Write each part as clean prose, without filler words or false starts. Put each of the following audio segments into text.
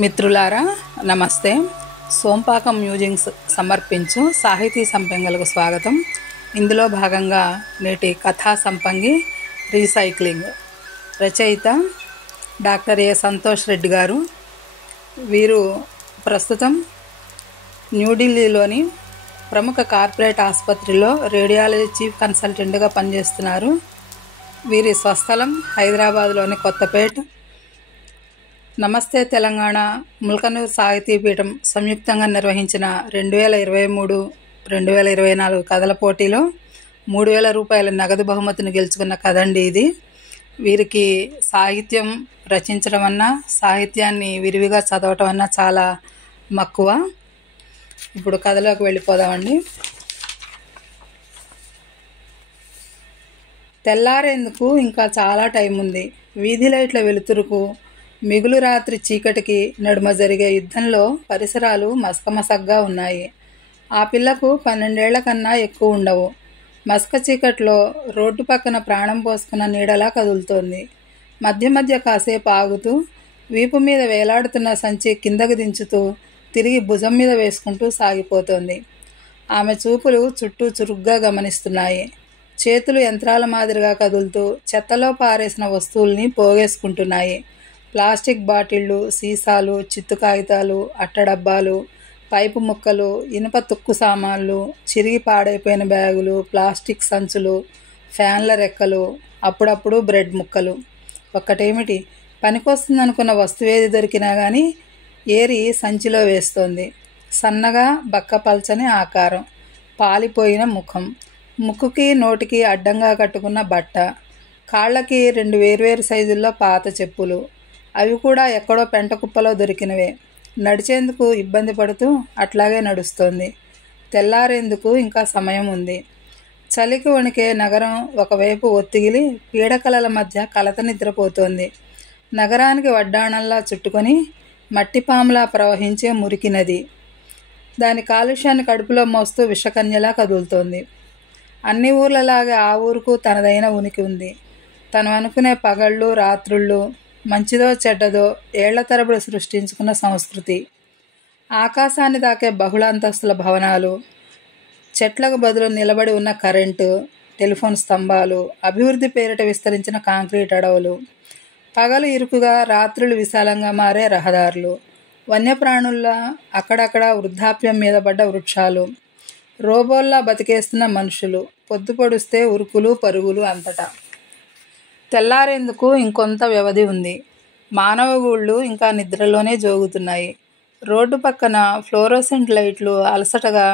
మిత్రులారా నమస్తే. సోంపాకం మ్యూజింగ్స్ సమర్పించు సాహితీ సంపంగులకు స్వాగతం. ఇందులో భాగంగా నేటి కథా సంపంగి రీసైక్లింగ్. రచయిత డాక్టర్ ఏ సంతోష్ రెడ్డి గారు. వీరు ప్రస్తుతం న్యూఢిల్లీలోని ప్రముఖ కార్పొరేట్ ఆసుపత్రిలో రేడియాలజీ చీఫ్ కన్సల్టెంట్గా పనిచేస్తున్నారు. వీరి స్వస్థలం హైదరాబాద్లోని కొత్తపేట. నమస్తే తెలంగాణ ముల్కనూర్ సాహితీపీఠం సంయుక్తంగా నిర్వహించిన 2023-2024 కథల పోటీలో 3,000 రూపాయల నగదు బహుమతిని గెలుచుకున్న కథండి ఇది. వీరికి సాహిత్యం రచించడం అన్నా, సాహిత్యాన్ని విరివిగా చదవటం అన్నా చాలా మక్కువ. ఇప్పుడు కథలోకి వెళ్ళిపోదామండి. తెల్లారేందుకు ఇంకా చాలా టైం ఉంది. వీధి లైట్ల వెలుతురుకు, మిగులు రాత్రి చీకటికి నడుమ జరిగే యుద్ధంలో పరిసరాలు మసకమసగ్గా ఉన్నాయి. ఆ పిల్లకు 12 ఏళ్ల కన్నా ఎక్కువ ఉండవు. మసక చీకట్లో రోడ్డు పక్కన ప్రాణం పోసుకున్న నీడలా కదులుతోంది. మధ్య మధ్య కాసేపు ఆగుతూ, వీపు మీద వేలాడుతున్న సంచి కిందకు దించుతూ, తిరిగి భుజం మీద వేసుకుంటూ సాగిపోతోంది. ఆమె చూపులు చుట్టూ చురుగ్గా గమనిస్తున్నాయి. చేతులు యంత్రాల మాదిరిగా కదులుతూ చెత్తలో పారేసిన వస్తువుల్ని పోగేసుకుంటున్నాయి. ప్లాస్టిక్ బాటిళ్లు, సీసాలు, చిత్తు కాగితాలు, అట్టడబ్బాలు, పైపు ముక్కలు, ఇనుప తుక్కు సామాన్లు, చిరిగి పాడైపోయిన బ్యాగులు, ప్లాస్టిక్ సంచులు, ఫ్యాన్ల రెక్కలు, అప్పుడప్పుడు బ్రెడ్ ముక్కలు. ఒక్కటేమిటి, పనికొస్తుందనుకున్న వస్తువేది దొరికినా కానీ ఏరి సంచిలో వేస్తోంది. సన్నగా బక్కపల్చని ఆకారం, పాలిపోయిన ముఖం, ముక్కుకి నోటికి అడ్డంగా కట్టుకున్న బట్ట, కాళ్ళకి 2 వేర్వేరు సైజుల్లో పాత చెప్పులు, అవి కూడా ఎక్కడో పెంట కుప్పలో దొరికినవే. నడిచేందుకు ఇబ్బంది పడుతూ అట్లాగే నడుస్తోంది. తెల్లారేందుకు ఇంకా సమయం ఉంది. చలికి వణికే నగరం ఒకవైపు ఒత్తిగిలి పీడకలల మధ్య కలత నిద్రపోతోంది. నగరానికి వడ్డాణంలా చుట్టుకొని మట్టిపాములా ప్రవహించే మురికి నది దాని కాలుష్యాన్ని కడుపులో మోస్తూ విషకన్యలా కదులుతోంది. అన్ని ఊర్లలాగే ఆ ఊరుకు తనదైన ఉనికి ఉంది. తను అనుకునే పగళ్ళు రాత్రుళ్ళు, మంచిదో చెడ్డదో ఏళ్ల తరబడి సృష్టించుకున్న సంస్కృతి. ఆకాశాన్ని తాకే బహుళ అంతస్తుల భవనాలు, చెట్లకు బదులు నిలబడి ఉన్న కరెంటు, టెలిఫోన్ స్తంభాలు, అభివృద్ధి పేరిట విస్తరించిన కాంక్రీట్ అడవులు, పగలు ఇరుకుగా రాత్రులు విశాలంగా మారే రహదారులు, వన్యప్రాణుల్లా అక్కడక్కడ వృద్ధాప్యం మీద పడ్డ వృక్షాలు, రోబోల్లా బతికేస్తున్న మనుషులు, పొద్దు పొడిస్తే ఉరుకులు పరుగులు అంతటా. తెల్లారేందుకు ఇంకొంత వ్యవధి ఉంది. మానవ గూళ్ళు ఇంకా నిద్రలోనే జోగుతున్నాయి. రోడ్డు పక్కన ఫ్లోరోసెంట్ లైట్లు అలసటగా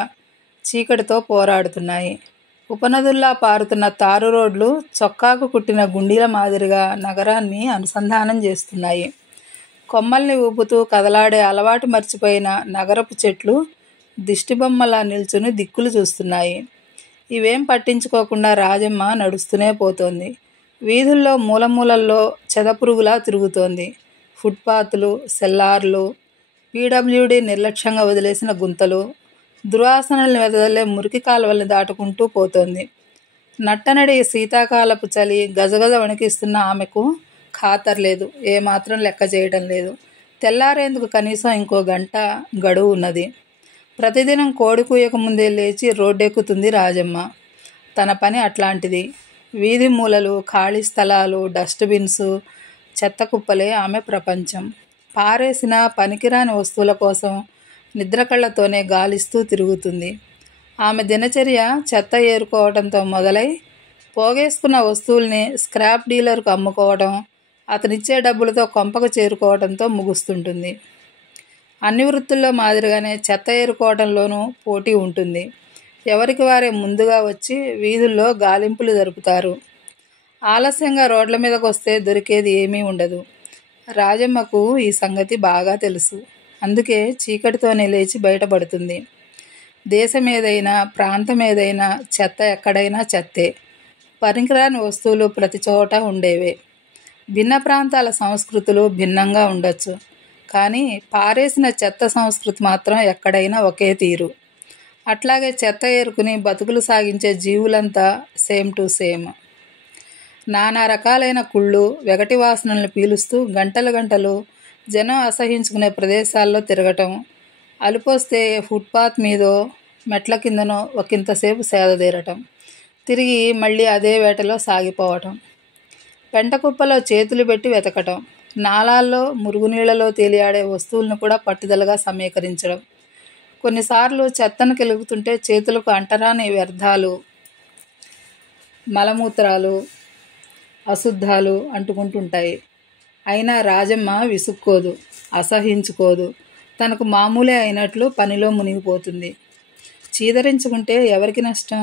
చీకటితో పోరాడుతున్నాయి. ఉపనదుల్లా పారుతున్న తారు రోడ్లు చొక్కాకు కుట్టిన గుండీల మాదిరిగా నగరాన్ని అనుసంధానం చేస్తున్నాయి. కొమ్మల్ని ఊపుతూ కదలాడే అలవాటు మర్చిపోయిన నగరపు చెట్లు దిష్టిబొమ్మలా నిల్చుని దిక్కులు చూస్తున్నాయి. ఇవేం పట్టించుకోకుండా రాజమ్మ నడుస్తూనే పోతోంది. వీధుల్లో మూలమూలల్లో చెదపురుగులా తిరుగుతోంది. ఫుట్పాత్లు, సెల్లార్లు, పీడబ్ల్యూడీ నిర్లక్ష్యంగా వదిలేసిన గుంతలు, దుర్వాసనల్ని వెదజల్లే మురికి కాలువల్ని దాటుకుంటూ పోతోంది. నట్టనడి శీతాకాలపు చలి గజగజ వణికిస్తున్న ఆమెకు ఖాతర్లేదు, ఏమాత్రం లెక్క చేయడం లేదు. తెల్లారేందుకు కనీసం ఇంకో గంట గడువు ఉన్నది. ప్రతిదినం కోడి కూయక ముందే లేచి రోడ్డెక్కుతుంది రాజమ్మ. తన పని అట్లాంటిది. వీధి మూలలు, ఖాళీ స్థలాలు, డస్ట్బిన్స్, చెత్త కుప్పలే ఆమె ప్రపంచం. పారేసిన పనికిరాని వస్తువుల కోసం నిద్రకళ్లతోనే గాలిస్తూ తిరుగుతుంది. ఆమె దినచర్య చెత్త ఏరుకోవడంతో మొదలై పోగేసుకున్న వస్తువుల్ని స్క్రాప్ డీలర్కు అమ్ముకోవడం, అతనిచ్చే డబ్బులతో కొంపకు చేరుకోవడంతో ముగుస్తుంటుంది. అన్ని వృత్తుల్లో మాదిరిగానే చెత్త ఏరుకోవడంలోనూ పోటీ ఉంటుంది. ఎవరికి వారే ముందుగా వచ్చి వీధుల్లో గాలింపులు జరుపుతారు. ఆలస్యంగా రోడ్ల మీదకు వస్తే దొరికేది ఏమీ ఉండదు. రాజమ్మకు ఈ సంగతి బాగా తెలుసు. అందుకే చీకటితోనే లేచి బయటపడుతుంది. దేశమేదైనా, ప్రాంతమేదైనా చెత్త ఎక్కడైనా చెత్తే. పనికిరాని వస్తువులు ప్రతి చోట ఉండేవే. భిన్న ప్రాంతాల సంస్కృతులు భిన్నంగా ఉండొచ్చు, కానీ పారేసిన చెత్త సంస్కృతి మాత్రం ఎక్కడైనా ఒకే తీరు. అట్లాగే చెత్త ఏరుకుని బతుకులు సాగించే జీవులంతా సేమ్ టు సేమ్. నానా రకాలైన కుళ్ళు, వెగటి వాసనలను పీలుస్తూ గంటలు గంటలు జనం అసహించుకునే ప్రదేశాల్లో తిరగటం, అలుపొస్తే ఫుట్పాత్ మీదో మెట్ల కిందనో ఒకంతసేపు సేదతీరటం, తిరిగి మళ్ళీ అదే వేటలో సాగిపోవటం, పెంటకుప్పలో చేతులు పెట్టి వెతకటం, నాలాల్లో మురుగునీళ్లలో తేలియాడే వస్తువులను కూడా పట్టుదలగా సమీకరించడం, కొన్నిసార్లు చెత్తను కెలుగుతుంటే చేతులకు అంటరాని వ్యర్థాలు, మలమూత్రాలు, అశుద్ధాలు అంటుకుంటుంటాయి. అయినా రాజమ్మ విసుక్కోదు, అసహించుకోదు. తనకు మామూలే అయినట్లు పనిలో మునిగిపోతుంది. చీదరించుకుంటే ఎవరికి నష్టం?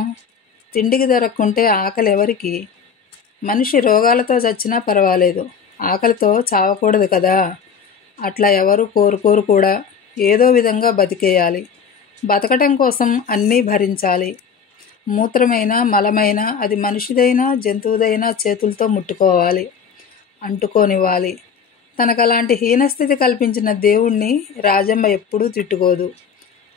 తిండికి దొరక్కుంటే ఆకలి ఎవరికి? మనిషి రోగాలతో చచ్చినా పర్వాలేదు, ఆకలితో చావకూడదు కదా. అట్లా ఎవరు కోరుకోరు కూడా. ఏదో విధంగా బతికేయాలి. బతకటం కోసం అన్నీ భరించాలి. మూత్రమైనా మలమైనా అది మనిషిదైనా జంతువుదైనా చేతులతో ముట్టుకోవాలి, అంటుకోనివ్వాలి. తనకలాంటి హీనస్థితి కల్పించిన దేవుణ్ణి రాజమ్మ ఎప్పుడూ తిట్టుకోదు.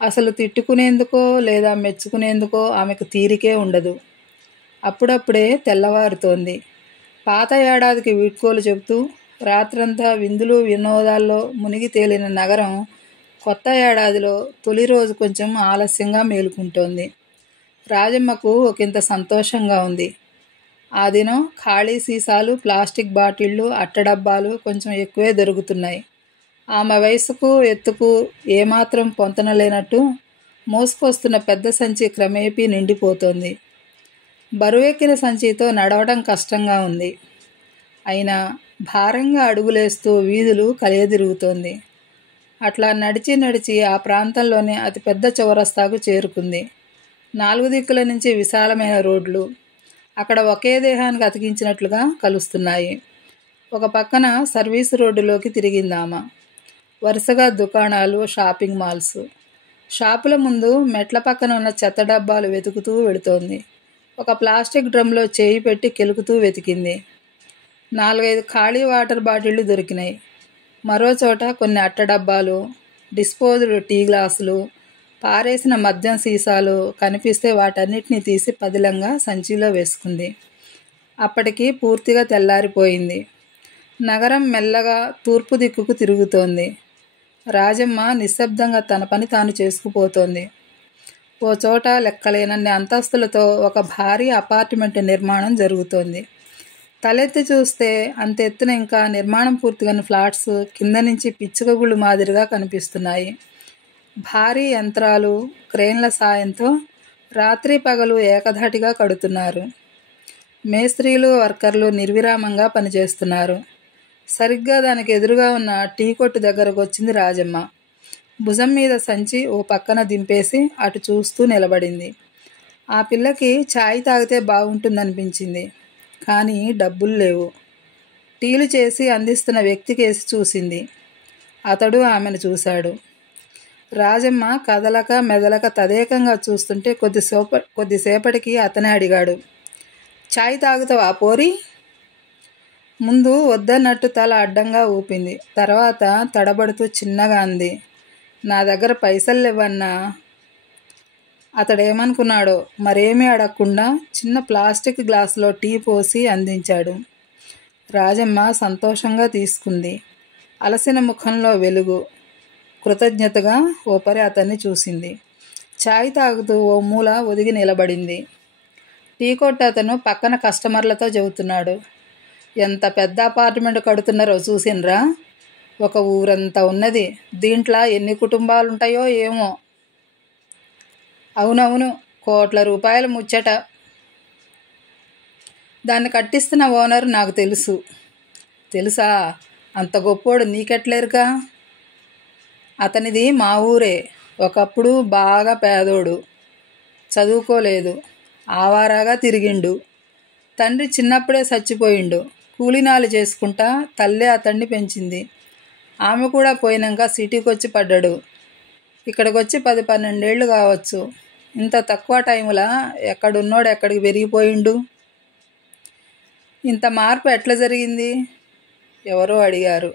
అసలు తిట్టుకునేందుకో లేదా మెచ్చుకునేందుకో ఆమెకు తీరికే ఉండదు. అప్పుడప్పుడే తెల్లవారుతోంది. పాత ఏడాదికి వీడ్కోలు చెబుతూ రాత్రంతా విందులు వినోదాల్లో మునిగి తేలిన నగరం కొత్త ఏడాదిలో తొలి రోజు కొంచెం ఆలస్యంగా మేలుకుంటోంది. రాజమ్మకు ఒకంత సంతోషంగా ఉంది. ఆ దినం ఖాళీ సీసాలు, ప్లాస్టిక్ బాటిళ్ళు, అట్టడబ్బాలు కొంచెం ఎక్కువే దొరుకుతున్నాయి. ఆమె వయసుకు ఎత్తుకు ఏమాత్రం పొంతన లేనట్టు మోసుకొస్తున్న పెద్ద సంచి క్రమేపీ నిండిపోతోంది. బరువెక్కిన సంచితో నడవడం కష్టంగా ఉంది. అయినా భారంగా అడుగులేస్తూ వీధులు కలియదిరుగుతోంది. అట్లా నడిచి నడిచి ఆ ప్రాంతంలోనే అతిపెద్ద చౌరస్తాకు చేరుకుంది. 4 దిక్కుల నుంచి విశాలమైన రోడ్లు అక్కడ ఒకే దేహానికి అతికించినట్లుగా కలుస్తున్నాయి. ఒక పక్కన సర్వీసు రోడ్డులోకి తిరిగిందామా. వరుసగా దుకాణాలు, షాపింగ్ మాల్స్. షాపుల ముందు మెట్ల పక్కన ఉన్న చెత్త డబ్బాలు వెతుకుతూ వెళుతోంది. ఒక ప్లాస్టిక్ డ్రమ్లో చేయి పెట్టి కెలుకుతూ వెతికింది. 4-5 ఖాళీ వాటర్ బాటిళ్లు దొరికినాయి. మరో చోట కొన్ని అట్టడబ్బాలు, డిస్పోజ్డ్ టీ గ్లాసులు, పారేసిన మద్యం సీసాలు కనిపిస్తే వాటన్నిటినీ తీసి పదిలంగా సంచిలో వేసుకుంది. అప్పటికి పూర్తిగా తెల్లారిపోయింది. నగరం మెల్లగా తూర్పు దిక్కుకు తిరుగుతోంది. రాజమ్మ నిశ్శబ్దంగా తన పని తాను చేసుకుపోతోంది. ఓ చోట లెక్కలేనన్ని అంతస్తులతో ఒక భారీ అపార్ట్మెంట్ నిర్మాణం జరుగుతోంది. తలెత్తి చూస్తే అంతెత్తున ఇంకా నిర్మాణం పూర్తిగాని ఫ్లాట్స్ కింద నుంచి పిచ్చుకగుళ్ళు మాదిరిగా కనిపిస్తున్నాయి. భారీ యంత్రాలు, క్రేన్ల సాయంతో రాత్రి పగలు ఏకధాటిగా కడుతున్నారు. మేస్త్రీలు, వర్కర్లు నిర్విరామంగా పనిచేస్తున్నారు. సరిగ్గా దానికి ఎదురుగా ఉన్న టీ కొట్టు దగ్గరకు వచ్చింది రాజమ్మ. భుజం మీద సంచి ఓ పక్కన దింపేసి అటు చూస్తూ నిలబడింది. ఆ పిల్లకి ఛాయ్ తాగితే బాగుంటుందనిపించింది. కానీ డబ్బులు లేవు. టీలు చేసి అందిస్తున్న వ్యక్తికేసి చూసింది. అతడు ఆమెను చూశాడు. రాజమ్మ కదలక మెదలక తదేకంగా చూస్తుంటే కొద్దిసేపటికి అతనే అడిగాడు, ఛాయ్ తాగుతావా పోరి? ముందు వద్దన్నట్టు తల అడ్డంగా ఊపింది. తర్వాత తడబడుతూ చిన్నగా అంది, నా దగ్గర పైసలు లేవన్నా. అతడేమనుకున్నాడో మరేమీ అడగకుండా చిన్న ప్లాస్టిక్ గ్లాసులో టీ పోసి అందించాడు. రాజమ్మ సంతోషంగా తీసుకుంది. అలసిన ముఖంలో వెలుగు. కృతజ్ఞతగా ఓపరి అతన్ని చూసింది. ఛాయ్ తాగుతూ ఓ మూల ఒదిగి నిలబడింది. టీ కొట్టు అతను పక్కన కస్టమర్లతో చెబుతున్నాడు, ఎంత పెద్ద అపార్ట్మెంట్ కడుతున్నారో చూసినరా? ఒక ఊరంతా ఉన్నది. దీంట్లో ఎన్ని కుటుంబాలుంటాయో ఏమో. అవునవును, కోట్ల రూపాయల ముచ్చట. దాన్ని కట్టిస్తున్న ఓనర్ నాకు తెలుసు. తెలుసా? అంత గొప్పోడు నీకెట్లేరుగా? అతనిది మా ఊరే. ఒకప్పుడు బాగా పేదోడు, చదువుకోలేదు, ఆవారాగా తిరిగిండు. తండ్రి చిన్నప్పుడే చచ్చిపోయిండు. కూలినాలు చేసుకుంటా తల్లే అతన్ని పెంచింది. ఆమె కూడా పోయినాక సిటీకి వచ్చి పడ్డాడు. ఇక్కడికి వచ్చి 10-12 ఏళ్ళు కావచ్చు. ఇంత తక్కువ టైములా ఎక్కడున్నోడు ఎక్కడికి పెరిగిపోయిండు? ఇంత మార్పు ఎట్లా జరిగింది? ఎవరో అడిగారు.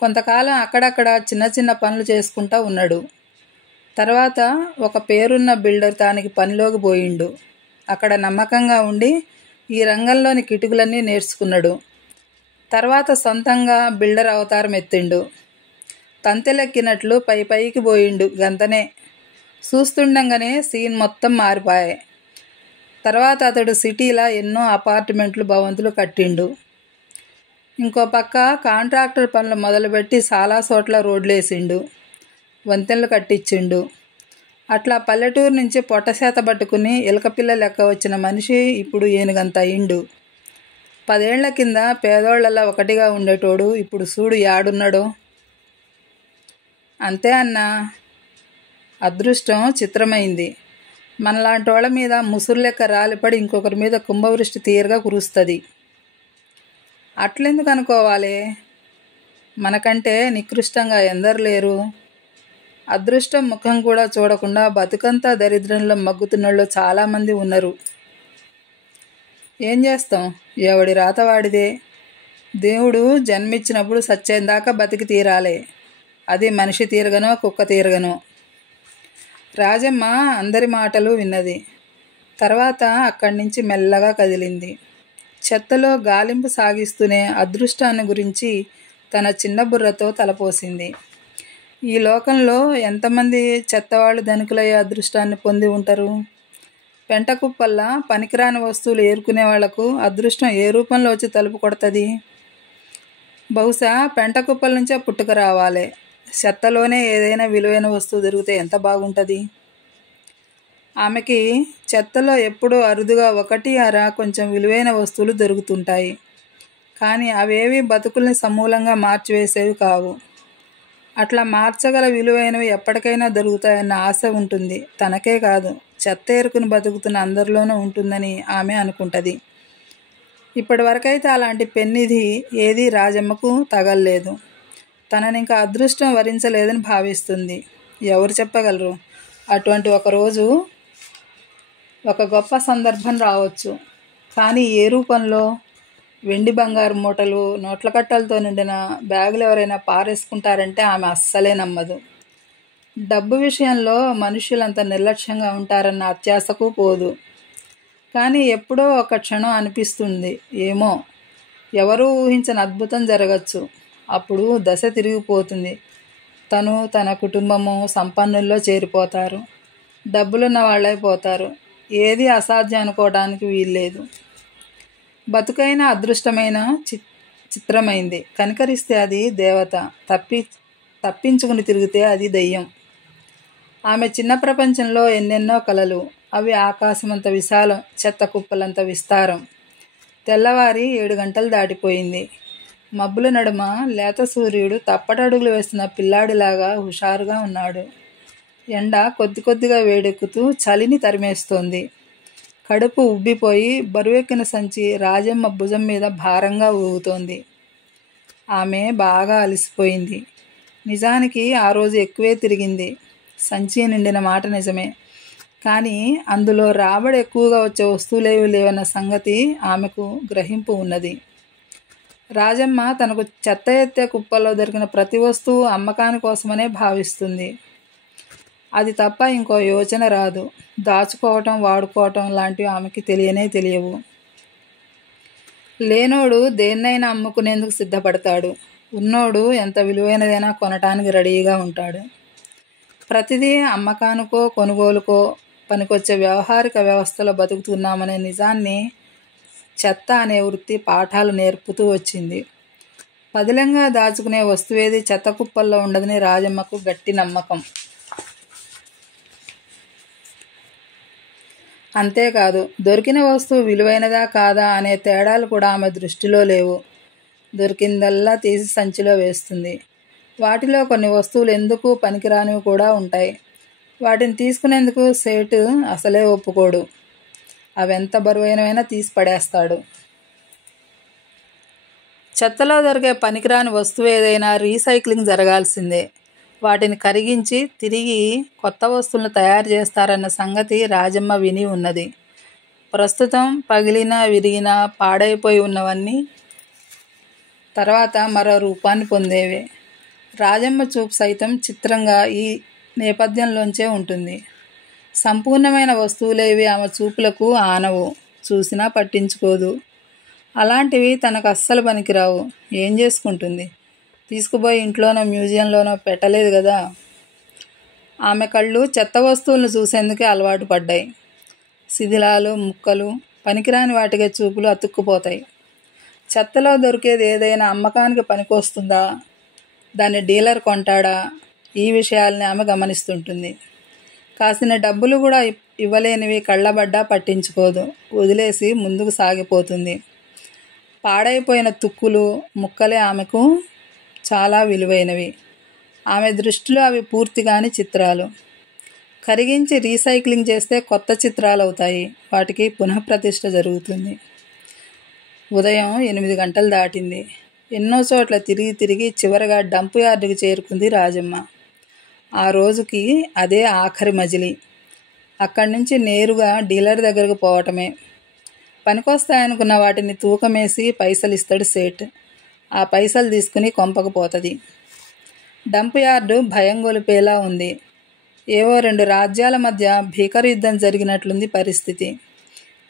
కొంతకాలం అక్కడక్కడ చిన్న చిన్న పనులు చేసుకుంటా ఉన్నాడు. తర్వాత ఒక పేరున్న బిల్డర్ తానికి పనిలోకి పోయిండు. అక్కడ నమ్మకంగా ఉండి ఈ రంగంలోని కిటుకులన్నీ నేర్చుకున్నాడు. తర్వాత సొంతంగా బిల్డర్ అవతారం ఎత్తిండు. తంతెలెక్కినట్లు పైకి పోయిండు గంతనే. చూస్తుండగానే సీన్ మొత్తం మారిపాయే. తర్వాత అతడు సిటీలో ఎన్నో అపార్ట్మెంట్లు భవంతులు కట్టిండు. ఇంకో పక్క కాంట్రాక్టర్ పనులు మొదలుపెట్టి చాలా చోట్ల రోడ్లేసిండు, వంతెనలు కట్టించిండు. అట్లా పల్లెటూరు నుంచి పొట్టసేత పట్టుకుని ఎలకపిల్ల లెక్క వచ్చిన మనిషి ఇప్పుడు ఏనుగంత అయిండు. 10 ఏళ్ల కింద పేదోళ్లలో ఒకటిగా ఉండేటోడు ఇప్పుడు చూడు యాడున్నాడో. అంతే అన్నా, అదృష్టం చిత్రమైంది. మనలాంటోళ్ళ మీద ముసురు లెక్క రాలిపడి ఇంకొకరి మీద కుంభవృష్టి తీరగా కురుస్తుంది. అట్లెందుకు అనుకోవాలి? మనకంటే నికృష్టంగా ఎందరు లేరు? అదృష్టం ముఖం కూడా చూడకుండా బతుకంతా దరిద్రంలో మగ్గుతున్నోళ్ళు చాలామంది ఉన్నారు. ఏం చేస్తాం, ఎవడి రాతవాడిదే. దేవుడు జన్మించినప్పుడు సచ్చేందాకా బతికి తీరాలే. అది మనిషి తీరగనో కుక్క తీరగనో. రాజమ్మ అందరి మాటలు విన్నది. తర్వాత అక్కడి నుంచి మెల్లగా కదిలింది. చెత్తలో గాలింపు సాగిస్తూనే అదృష్టాన్ని గురించి తన చిన్న బుర్రతో తలపోసింది. ఈ లోకంలో ఎంతమంది చెత్తవాళ్ళు ధనికులయ్యే అదృష్టాన్ని పొంది ఉంటారు? పెంటకుప్పల్లా పనికిరాని వస్తువులు ఏరుకునే వాళ్లకు అదృష్టం ఏ రూపంలో వచ్చి తలుపు కొడుతుంది? బహుశా పెంటకుప్పల నుంచే పుట్టుక రావాలి. చెత్తలోనే ఏదైనా విలువైన వస్తువు దొరికితే ఎంత బాగుంటుంది. ఆమెకి చెత్తలో ఎప్పుడూ అరుదుగా 1-2 కొంచెం విలువైన వస్తువులు దొరుకుతుంటాయి. కానీ అవేవి బతుకుల్ని సమూలంగా మార్చివేసేవి కావు. అట్లా మార్చగల విలువైనవి ఎప్పటికైనా దొరుకుతాయన్న ఆశ ఉంటుంది. తనకే కాదు, చెత్త ఏరుకుని బతుకుతున్న అందరిలోనూ ఉంటుందని ఆమె అనుకుంటుంది. ఇప్పటి వరకైతే అలాంటి పెన్నిధి ఏదీ రాజమ్మకు తగల్లేదు. తనని ఇంకా అదృష్టం వరించలేదని భావిస్తుంది. ఎవరు చెప్పగలరు? అటువంటి ఒకరోజు ఒక గొప్ప సందర్భం రావచ్చు. కానీ ఏ రూపంలో? వెండి బంగారు మూటలు, నోట్ల కట్టలతో నిండిన బ్యాగులు ఎవరైనా పారేసుకుంటారంటే ఆమె అస్సలే నమ్మదు. డబ్బు విషయంలో మనుషులంత నిర్లక్ష్యంగా ఉంటారన్న అత్యాశకు పోదు. కానీ ఎప్పుడో ఒక క్షణం అనిపిస్తుంది, ఏమో ఎవరూ ఊహించని అద్భుతం జరగచ్చు. అప్పుడు దశ తిరిగిపోతుంది. తను, తన కుటుంబము సంపన్నుల్లో చేరిపోతారు, డబ్బులున్న వాళ్ళైపోతారు. ఏది అసాధ్యం అనుకోవడానికి వీల్లేదు. బతుకైన అదృష్టమైన చిత్రమైంది. కనికరిస్తే అది దేవత, తప్పించుకుని తిరిగితే అది దయ్యం. ఆమె చిన్న ప్రపంచంలో ఎన్నెన్నో కలలు. అవి ఆకాశమంత విశాలం, చెత్త కుప్పలంత విస్తారం. తెల్లవారి 7 గంటలు దాటిపోయింది. మబ్బుల నడుమ లేత సూర్యుడు తప్పటడుగులు వేస్తున్న పిల్లాడిలాగా హుషారుగా ఉన్నాడు. ఎండ కొద్దిగా వేడెక్కుతూ చలిని తరిమేస్తోంది. కడుపు ఉబ్బిపోయి బరువెక్కిన సంచి రాజమ్మ భుజం మీద భారంగా ఊగుతోంది. ఆమె బాగా అలసిపోయింది. నిజానికి ఆ రోజు ఎక్కువే తిరిగింది. సంచి నిండిన మాట నిజమే. కానీ అందులో రాబడి ఎక్కువగా వచ్చే వస్తువులేవి లేవన్న సంగతి ఆమెకు గ్రహింపు ఉన్నది. రాజమ్మ తనకు చెత్త ఎత్తే కుప్పల్లో దొరికిన ప్రతి వస్తువు అమ్మకాని కోసమనే భావిస్తుంది. అది తప్ప ఇంకో యోచన రాదు. దాచుకోవటం, వాడుకోవటం లాంటివి ఆమెకి తెలియవు. లేనోడు దేన్నైనా అమ్ముకునేందుకు సిద్ధపడతాడు. ఉన్నోడు ఎంత విలువైనదైనా కొనటానికి రెడీగా ఉంటాడు. ప్రతిదీ అమ్మకానికో కొనుగోలుకో పనికొచ్చే వ్యవహారిక వ్యవస్థలో బతుకుతున్నామనే నిజాన్ని చెత్త అనే వృత్తి పాఠాలు నేర్పుతూ వచ్చింది. పదిలంగా దాచుకునే వస్తువేది చెత్త కుప్పల్లో ఉండదని రాజమ్మకు గట్టి నమ్మకం. అంతేకాదు, దొరికిన వస్తువు విలువైనదా కాదా అనే తేడాలు కూడా ఆమె దృష్టిలో లేవు. దొరికిందల్లా తీసి సంచిలో వేస్తుంది. వాటిలో కొన్ని వస్తువులు ఎందుకు పనికిరానివి కూడా ఉంటాయి. వాటిని తీసుకునేందుకు సేటు అసలే ఒప్పుకోడు. అవెంత బరువైనవైనా తీసి పడేస్తాడు. చెత్తలో దొరికే పనికిరాని వస్తువు ఏదైనా రీసైక్లింగ్ జరగాల్సిందే. వాటిని కరిగించి తిరిగి కొత్త వస్తువులను తయారు చేస్తారన్న సంగతి రాజమ్మ విని ఉన్నది. ప్రస్తుతం పగిలిన, విరిగిన, పాడైపోయి ఉన్నవన్నీ తర్వాత మరో రూపాన్ని పొందేవే. రాజమ్మ చూపు సైతం చిత్రంగా ఈ నేపథ్యంలోంచే ఉంటుంది. సంపూర్ణమైన వస్తువులేవి ఆమె చూపులకు ఆనవు. చూసినా పట్టించుకోదు. అలాంటివి తనకు అస్సలు పనికిరావు. ఏం చేసుకుంటుంది? తీసుకుపోయి ఇంట్లోనో మ్యూజియంలోనో పెట్టలేదు కదా. ఆమె కళ్ళు చెత్త వస్తువులను చూసేందుకే అలవాటు పడ్డాయి. శిథిలాలు, ముక్కలు, పనికిరాని వాటికే చూపులు అతుక్కుపోతాయి. చెత్తలో దొరికేది ఏదైనా అమ్మకానికి పనికొస్తుందా, దాన్ని డీలర్ కొంటాడా, ఈ విషయాల్ని ఆమె గమనిస్తుంటుంది. కాసిన డబ్బులు కూడా ఇవ్వలేనివి కళ్ళబడ్డా పట్టించుకోదు. వదిలేసి ముందుకు సాగిపోతుంది. పాడైపోయిన తుక్కులు, ముక్కలే ఆమెకు చాలా విలువైనవి. ఆమె దృష్టిలో అవి పూర్తిగాని చిత్రాలు. కరిగించి రీసైక్లింగ్ చేస్తే కొత్త చిత్రాలు అవుతాయి. వాటికి పునఃప్రతిష్ఠ జరుగుతుంది. ఉదయం 8 గంటలు దాటింది. ఎన్నో చోట్ల తిరిగి చివరగా డంప్ యార్డుకి చేరుకుంది రాజమ్మ. ఆ రోజుకి అదే ఆఖరి మజిలీ. అక్కడి నుంచి నేరుగా డీలర్ దగ్గరకు పోవటమే. పనికొస్తాయనుకున్న వాటిని తూకమేసి పైసలు ఇస్తాడు సేట్. ఆ పైసలు తీసుకుని కొంపకు పోతుంది. డంప్ యార్డు భయం గొలిపేలా ఉంది. ఏవో 2 రాజ్యాల మధ్య భీకర యుద్ధం జరిగినట్లుంది పరిస్థితి.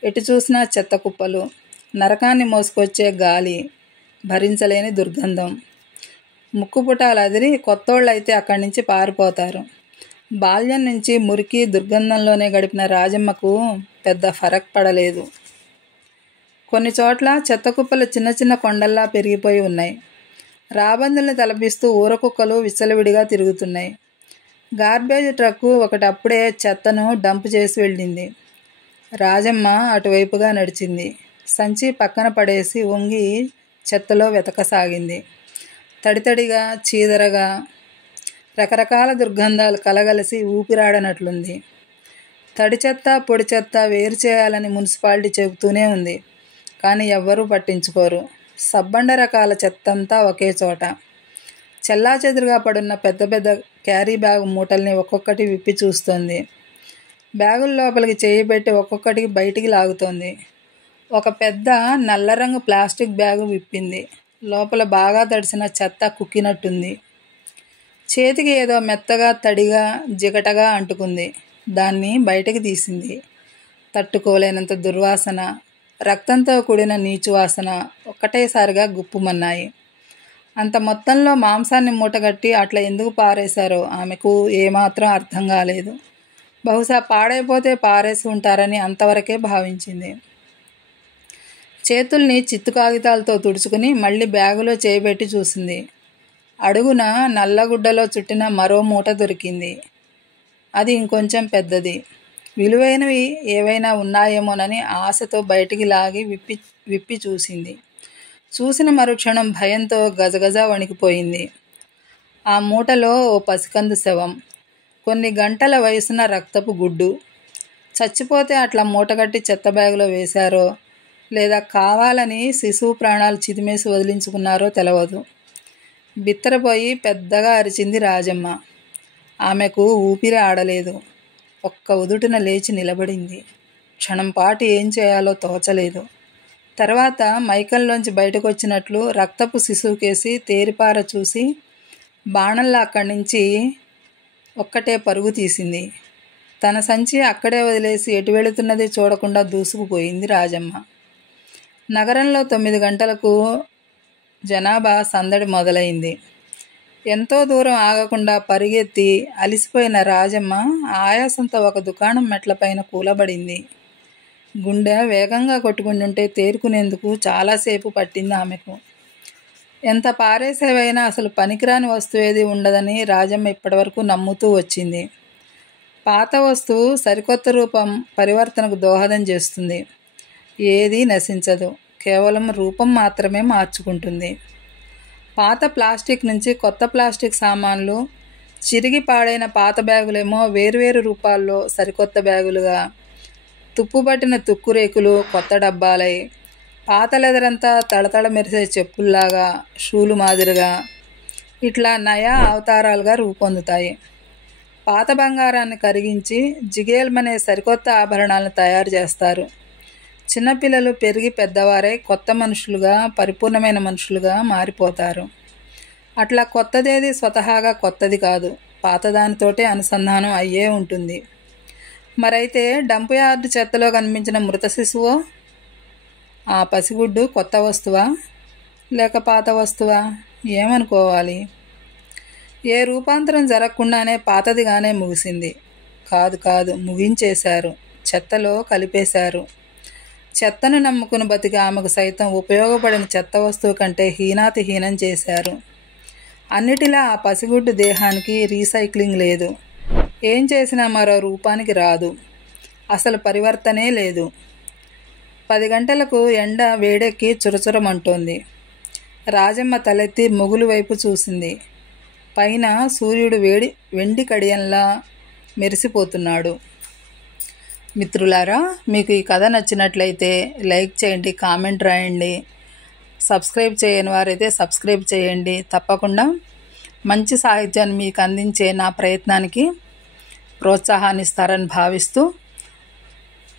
ఎటు చూసినా చెత్త కుప్పలు, నరకాన్ని మోసుకొచ్చే గాలి, భరించలేని దుర్గంధం. ముక్కుపుటాలు అదిరి కొత్తోళ్ళైతే అక్కడి నుంచి పారిపోతారు. బాల్యం నుంచి మురికి దుర్గంధంలోనే గడిపిన రాజమ్మకు పెద్ద ఫరక్ పడలేదు. కొన్ని చోట్ల చెత్త కుప్పలు చిన్న చిన్న కొండల్లా పెరిగిపోయి ఉన్నాయి. రాబందుల్ని తలపిస్తూ ఊరకుక్కలు విచ్చలవిడిగా తిరుగుతున్నాయి. గార్బేజ్ ట్రక్కు ఒకటి అప్పుడే చెత్తను డంప్ చేసి వెళ్ళింది. రాజమ్మ అటువైపుగా నడిచింది. సంచి పక్కన పడేసి వంగి చెత్తలో వెతకసాగింది. తడితడిగా, చీదరగా, రకరకాల దుర్గంధాలు కలగలిసి ఊపిరాడనట్లుంది. తడి చెత్త, పొడి చెత్త వేరు చేయాలని మున్సిపాలిటీ చెబుతూనే ఉంది. కానీ ఎవ్వరూ పట్టించుకోరు. సబ్బండ రకాల చెత్తంతా ఒకే చోట. చెల్లాచెదురుగా పడున్న పెద్ద పెద్ద క్యారీ బ్యాగు మూటల్ని ఒక్కొక్కటి విప్పి చూస్తోంది. బ్యాగుల లోపలికి చేయి పెట్టి ఒక్కొక్కటికి బయటికి లాగుతోంది. ఒక పెద్ద నల్ల రంగు ప్లాస్టిక్ బ్యాగు విప్పింది. లోపల బాగా తడిసిన చెత్త కుక్కినట్టుంది. చేతికి ఏదో మెత్తగా, తడిగా, జిగటగా అంటుకుంది. దాన్ని బయటకు తీసింది. తట్టుకోలేనంత దుర్వాసన, రక్తంతో కూడిన నీచు వాసన ఒక్కటేసారిగా గుప్పుమన్నాయి. అంత మొత్తంలో మాంసాన్ని మూటగట్టి అట్లా ఎందుకు పారేశారో ఆమెకు ఏమాత్రం అర్థం కాలేదు. బహుశా పాడైపోతే పారేసి ఉంటారని అంతవరకే భావించింది. చేతుల్ని చిత్తు కాగితాలతో తుడుచుకుని మళ్ళీ బ్యాగులో చేయబెట్టి చూసింది. అడుగున నల్లగుడ్డలో చుట్టిన మరో మూట దొరికింది. అది ఇంకొంచెం పెద్దది. విలువైనవి ఏవైనా ఉన్నాయేమోనని ఆశతో బయటికి లాగి విప్పి చూసింది. చూసిన మరుక్షణం భయంతో గజగజ వణికిపోయింది. ఆ మూటలో ఓ పసికందు శవం, కొన్ని గంటల వయసున్న రక్తపు గుడ్డు. చచ్చిపోతే అట్లా మూటగట్టి చెత్త బ్యాగులో వేశారో లేదా కావాలని శిశువు ప్రాణాలు చిదిమేసి వదిలించుకున్నారో తెలవదు. బిత్తరపోయి పెద్దగా అరిచింది రాజమ్మ. ఆమెకు ఊపిరి ఆడలేదు. ఒక్క ఉదుటిన లేచి నిలబడింది. క్షణంపాటు ఏం చేయాలో తోచలేదు. తర్వాత మైకంలోంచి బయటకు వచ్చినట్లు రక్తపు శిశువుకేసి తేరిపార చూసి బాణంలా అక్కడి నుంచి ఒక్కటే పరుగు తీసింది. తన సంచి అక్కడే వదిలేసి ఎటు వెళుతున్నది చూడకుండా దూసుకుపోయింది రాజమ్మ. నగరంలో 9 గంటలకు జనాభా సందడి మొదలైంది. ఎంతో దూరం ఆగకుండా పరిగెత్తి అలిసిపోయిన రాజమ్మ ఆయాసంతో ఒక దుకాణం మెట్లపైన కూలబడింది. గుండె వేగంగా కొట్టుకుంటుంటే తేరుకునేందుకు చాలాసేపు పట్టింది ఆమెకు. ఎంత పారేసేవైనా అసలు పనికిరాని వస్తువేది ఉండదని రాజమ్మ ఇప్పటివరకు నమ్ముతూ వచ్చింది. పాత వస్తువు సరికొత్త రూపం పరివర్తనకు దోహదం చేస్తుంది. ఏదీ నశించదు, కేవలం రూపం మాత్రమే మార్చుకుంటుంది. పాత ప్లాస్టిక్ నుంచి కొత్త ప్లాస్టిక్ సామాన్లు, చిరిగి పాడైన పాత బ్యాగులేమో వేరువేరు రూపాల్లో సరికొత్త బ్యాగులుగా, తుప్పుపట్టిన తుక్కురేకులు కొత్త డబ్బాలై, పాత లెదరంతా తళతళ మెరిసే చెప్పుల్లాగా, షూలు మాదిరిగా, ఇట్లా నయా అవతారాలుగా రూపొందుతాయి. పాత బంగారాన్ని కరిగించి జిగేల్మనే సరికొత్త ఆభరణాలను తయారు చేస్తారు. చిన్నపిల్లలు పెరిగి పెద్దవారై కొత్త మనుషులుగా, పరిపూర్ణమైన మనుషులుగా మారిపోతారు. అట్లా కొత్తదేది స్వతహాగా కొత్తది కాదు, పాతదానితోటే అనుసంధానం అయ్యే ఉంటుంది. మరైతే డంప్ యార్డు చెత్తలో కనిపించిన మృత శిశువో? ఆ పసిగుడ్డు కొత్త వస్తువా లేక పాత వస్తువా? ఏమనుకోవాలి? ఏ రూపాంతరం జరగకుండానే పాతదిగానే ముగిసింది. కాదు, ముగించేశారు. చెత్తలో కలిపేశారు. చెత్తను నమ్ముకుని బతికి ఆమెకు సైతం ఉపయోగపడిన చెత్త వస్తువు కంటే హీనాతిహీనం చేశారు. అన్నిటిలా ఆ పసిగుడ్డు దేహానికి రీసైక్లింగ్ లేదు. ఏం చేసినా మరో రూపానికి రాదు. అసలు పరివర్తనే లేదు. 10 గంటలకు ఎండ వేడెక్కి చురచురమంటోంది. రాజమ్మ తలెత్తి మొగులు వైపు చూసింది. పైన సూర్యుడు వెండి కడియంలా మెరిసిపోతున్నాడు. మిత్రులారా, మీకు ఈ కథ నచ్చినట్లయితే లైక్ చేయండి, కామెంట్ రాయండి. సబ్స్క్రైబ్ చేయని వారైతే సబ్స్క్రైబ్ చేయండి. తప్పకుండా మంచి సాహిత్యాన్ని మీకు అందించే నా ప్రయత్నానికి ప్రోత్సాహాన్ని ఇస్తారని భావిస్తూ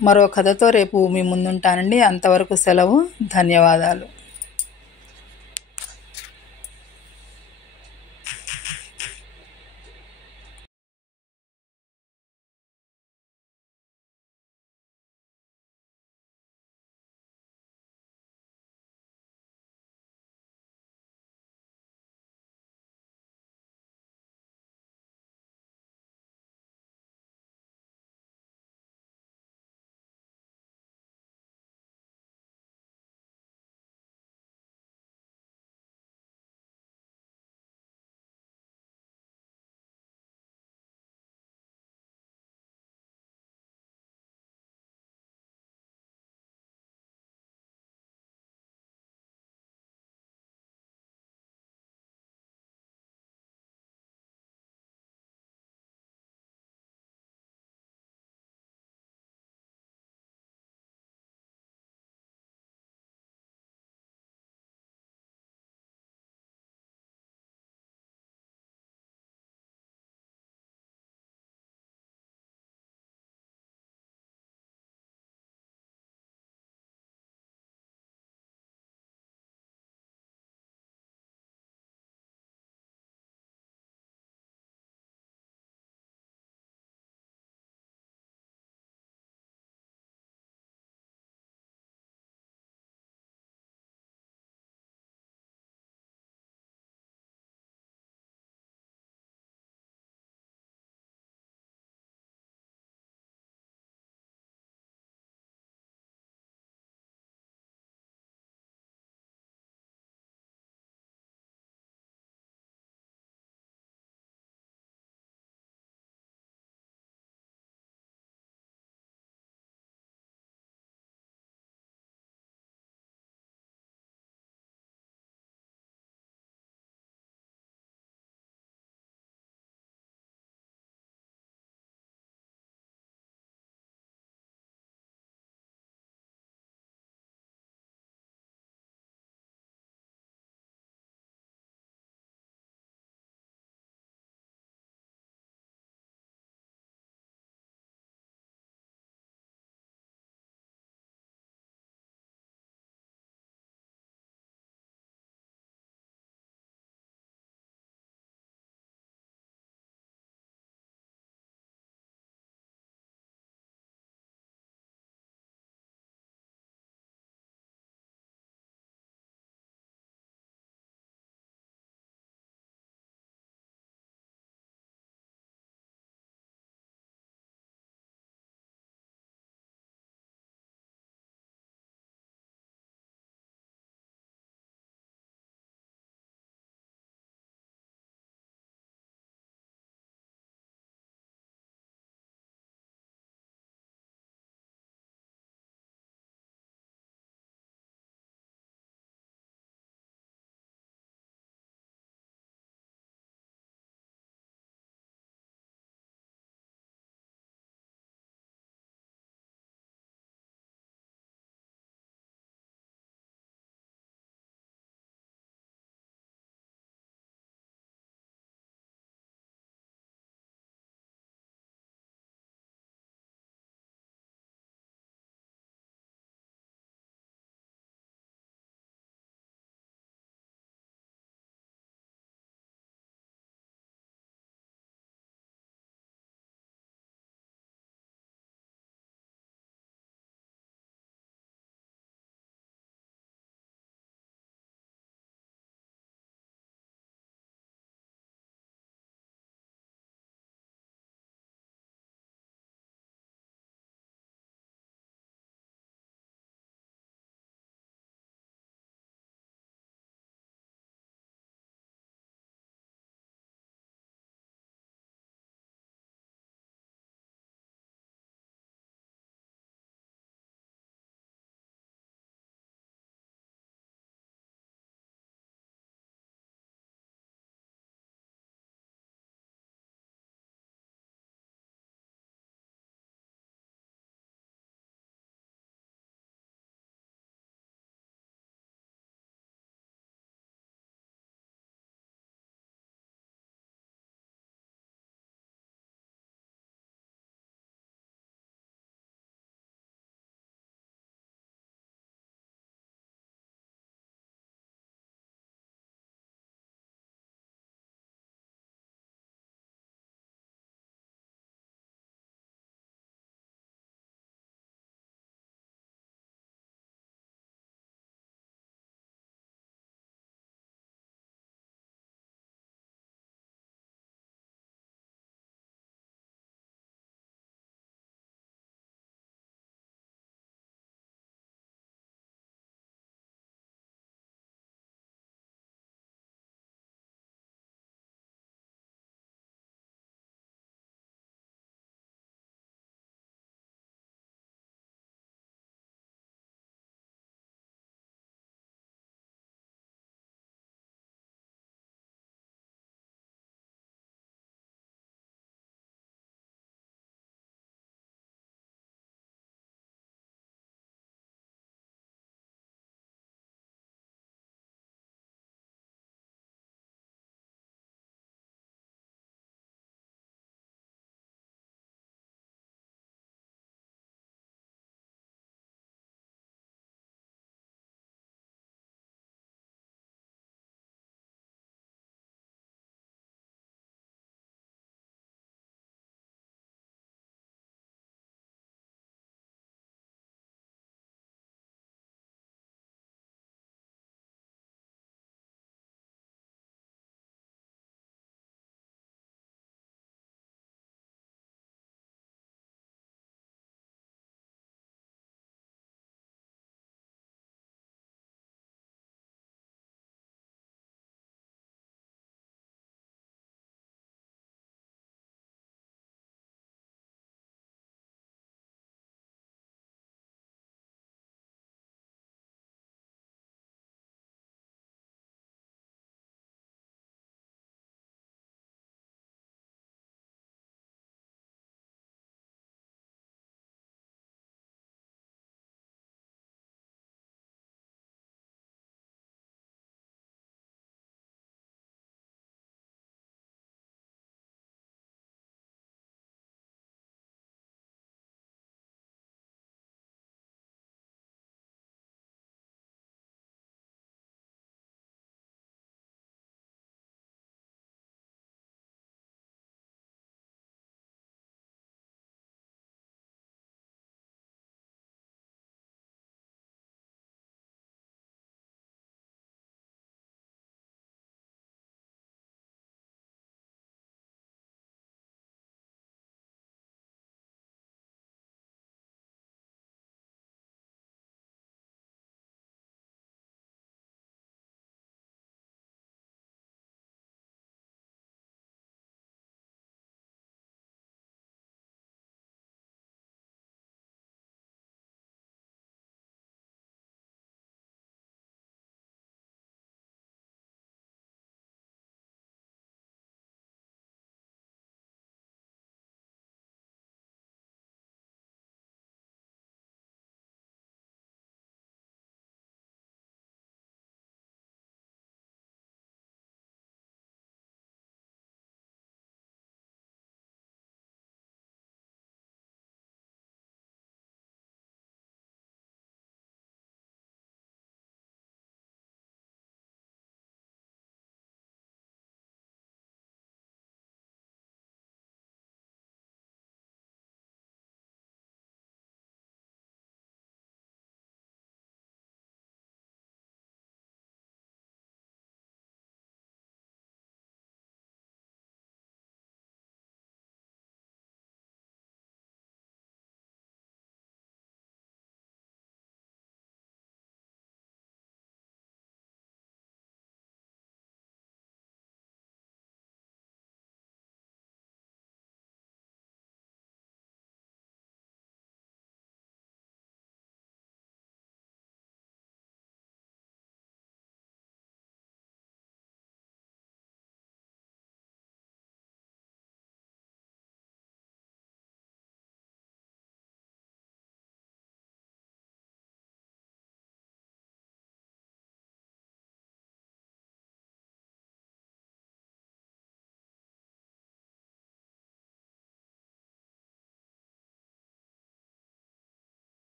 మరో కథతో రేపు మీ ముందుంటానండి. అంతవరకు సెలవు. ధన్యవాదాలు.